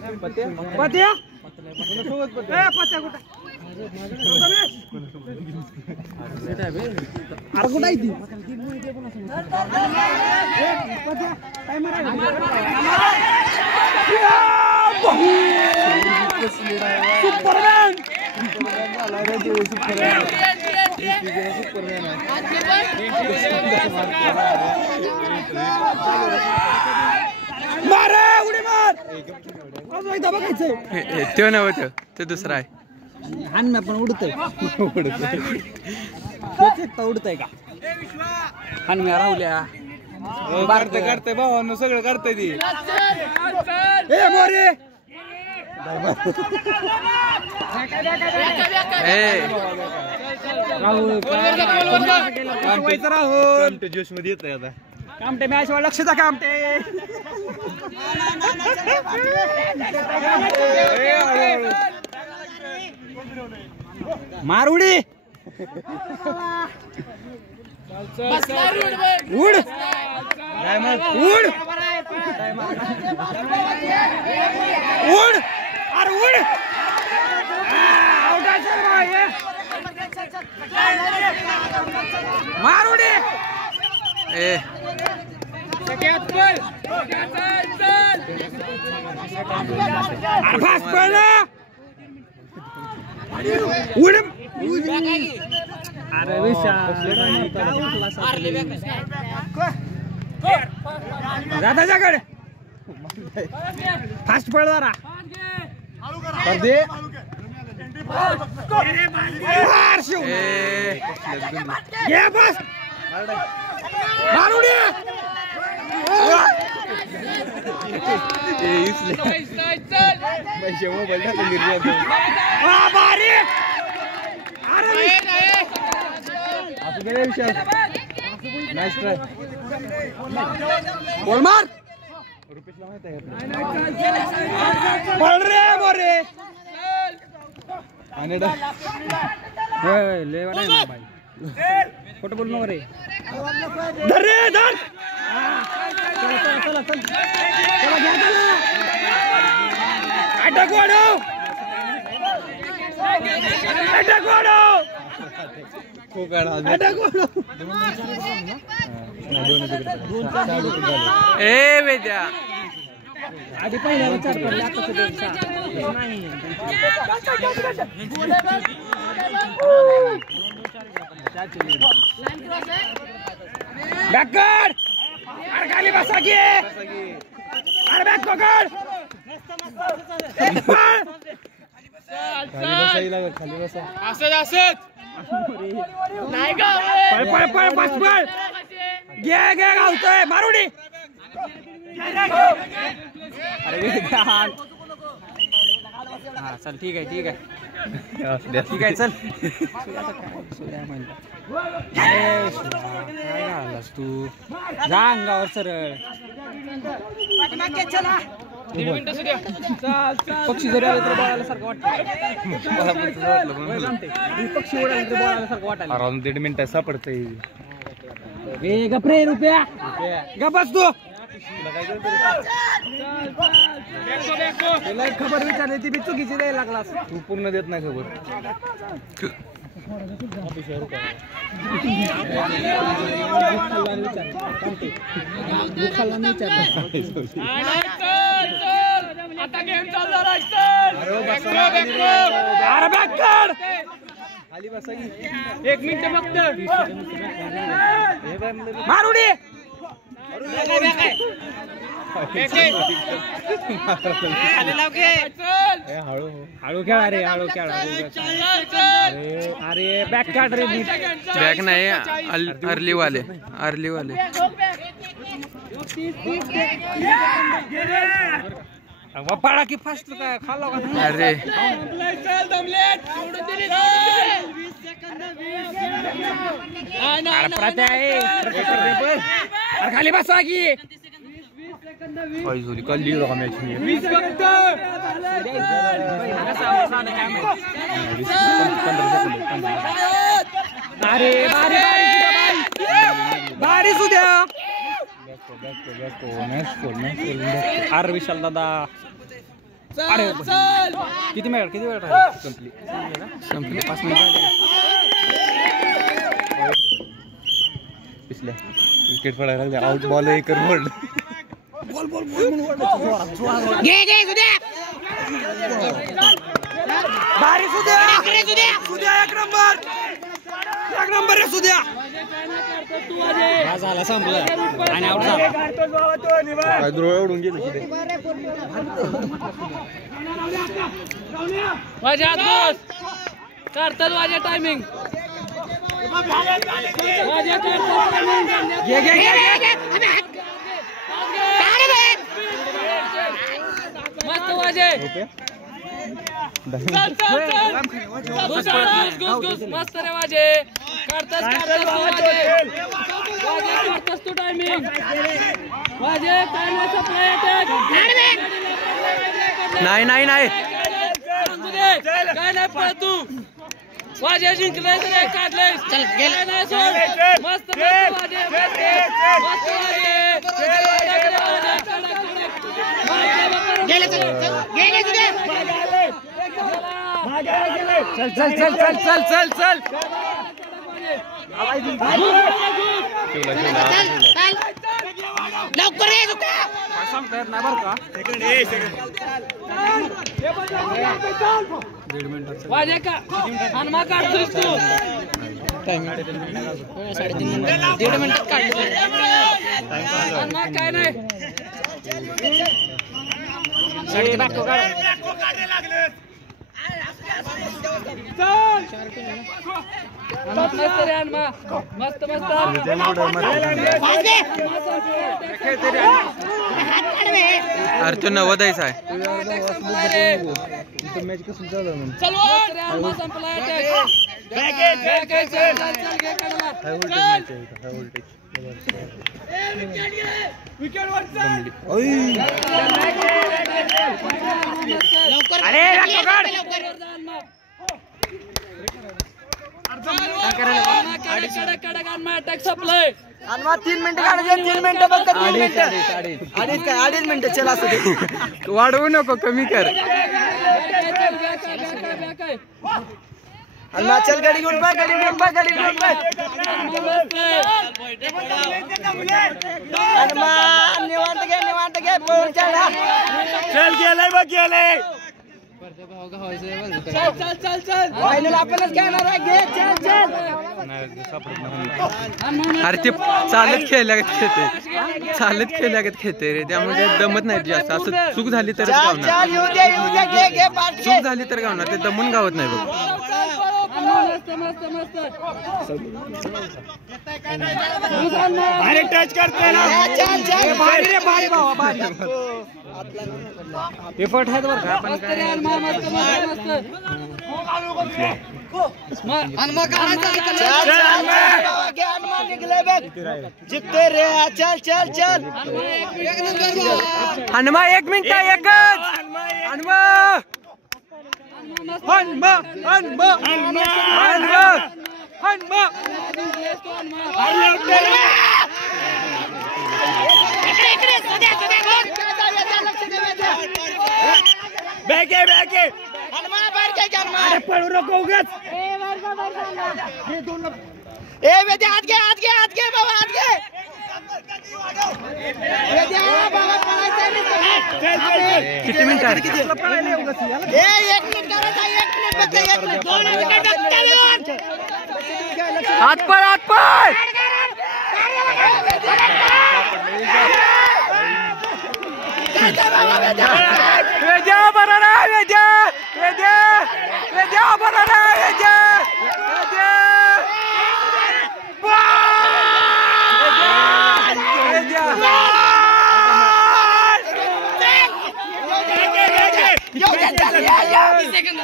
पत्या त्यो नव्हतं तो दुसरा आहे. हान मी पण उडतोय उडतय का हान मी राहुल्या करते भावांनो सगळं करते ती. राहुल जोश मध्ये येत आता कामटे मॅच वर लक्ष द्या कामटे. मारुडी उड उड उड अरे उड मारुडी अरे दादाच्याकडे फास्ट पळ जरा मारुडी बोल मार पळ रे मोरे खोटं बोल रे धर रे धर चला अटॅक वाढव ए वेद्या आधी पहिला विचार बॅकवर्ड अरे खाली बसा की अरे बॅक पकड खाली बसा असंच नाही का पळ घे गावतोय मारुडी अरे हा चल ठीक आहे चल तू जा अंगावर सरळ पक्षी जरी आले तर बोलायला सारखं वाटतं पक्षी उडाले तर बोलायला सारखं वाटायला अराउंड 1.5 मिनिट सापडतंय. गपरे रुपया गपस तू तुला एक खबर विचारली ती बी चुकीची द्यायला लागला. तू पूर्ण देत नाही खबर. एक मिनिट फक्त मारुडी हळू खेळा रे हळू खेळा अरे बॅक काढ रे बॅक नाही अर्ली वाले पाडा की फास्ट काय खाल्ला का अरे खाली बसवा की कल्ली मॅच अरे बारी सुद्या अरे विशाल दादा किती वेळ राहिला? संपली 5 मिनिट पिछल्या विकेट पडायला लागले. आउट बॉल एक मोड भारी सुद्या एक नंबर रे सुद्या झाला संपला आणि आउट झाला. काय द्रोळ उडून गेले माझ्या हात काढतात माझ्या टायमिंग मस्त वाजे मस्त रे वाजे काढतास तू टायमिंग वाजे नाही काय नाही पळ तू वाजे जिंकलाय रे काढलाय मस्त वाजे चल लवकर ये तुका सांगता येत नाही बरं का. वाजे का हनुमा काढतोस तू 1.5 मिनिटात काढलं. हनुमा काय नाही मस्त रे हनुमा मस्त अरे तो 90 आहे. अटॅक सप्लाय 3 मिनिटं काढायचे 3 मिनिटं फक्त 3 मिनिटं अडीच मिनिटं चल असं वाढवू नको कमी कर. चल गाडी घेऊन पाय निवांत घे पळून चल गेलंय बघ गेलंय चल फायनल आपणच घेणार आहे घे चल अरे ते चालत खेळल्यागत खेळते रे त्यामुळे दमत नाही जास्त. असं चूक झाली तर गावणार ते दमून गावत नाही बघ. भारी टच करतोय ना भारी रे भारी एफर्ट आहे बरं का. जिंकते रे चल हनुमा 1 मिनिट एकच हनुमा पळू नको उगाच हात घे बाबा हात घे किती मिनिट आहे? 1 मिनिट करायचा 1 मिनिट फक्त 1 मिनिट 2 मिनिट हात पळ वेजा बरोबर सेकंद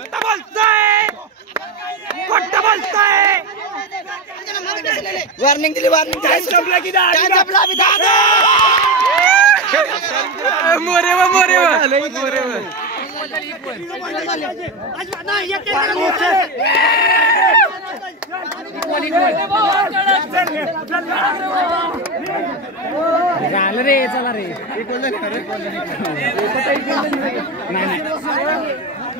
खोटं बोलतोय खोटं बोलतोय वॉर्निंग दिली वॉर्निंग संपला की झालं रे चला रे नाही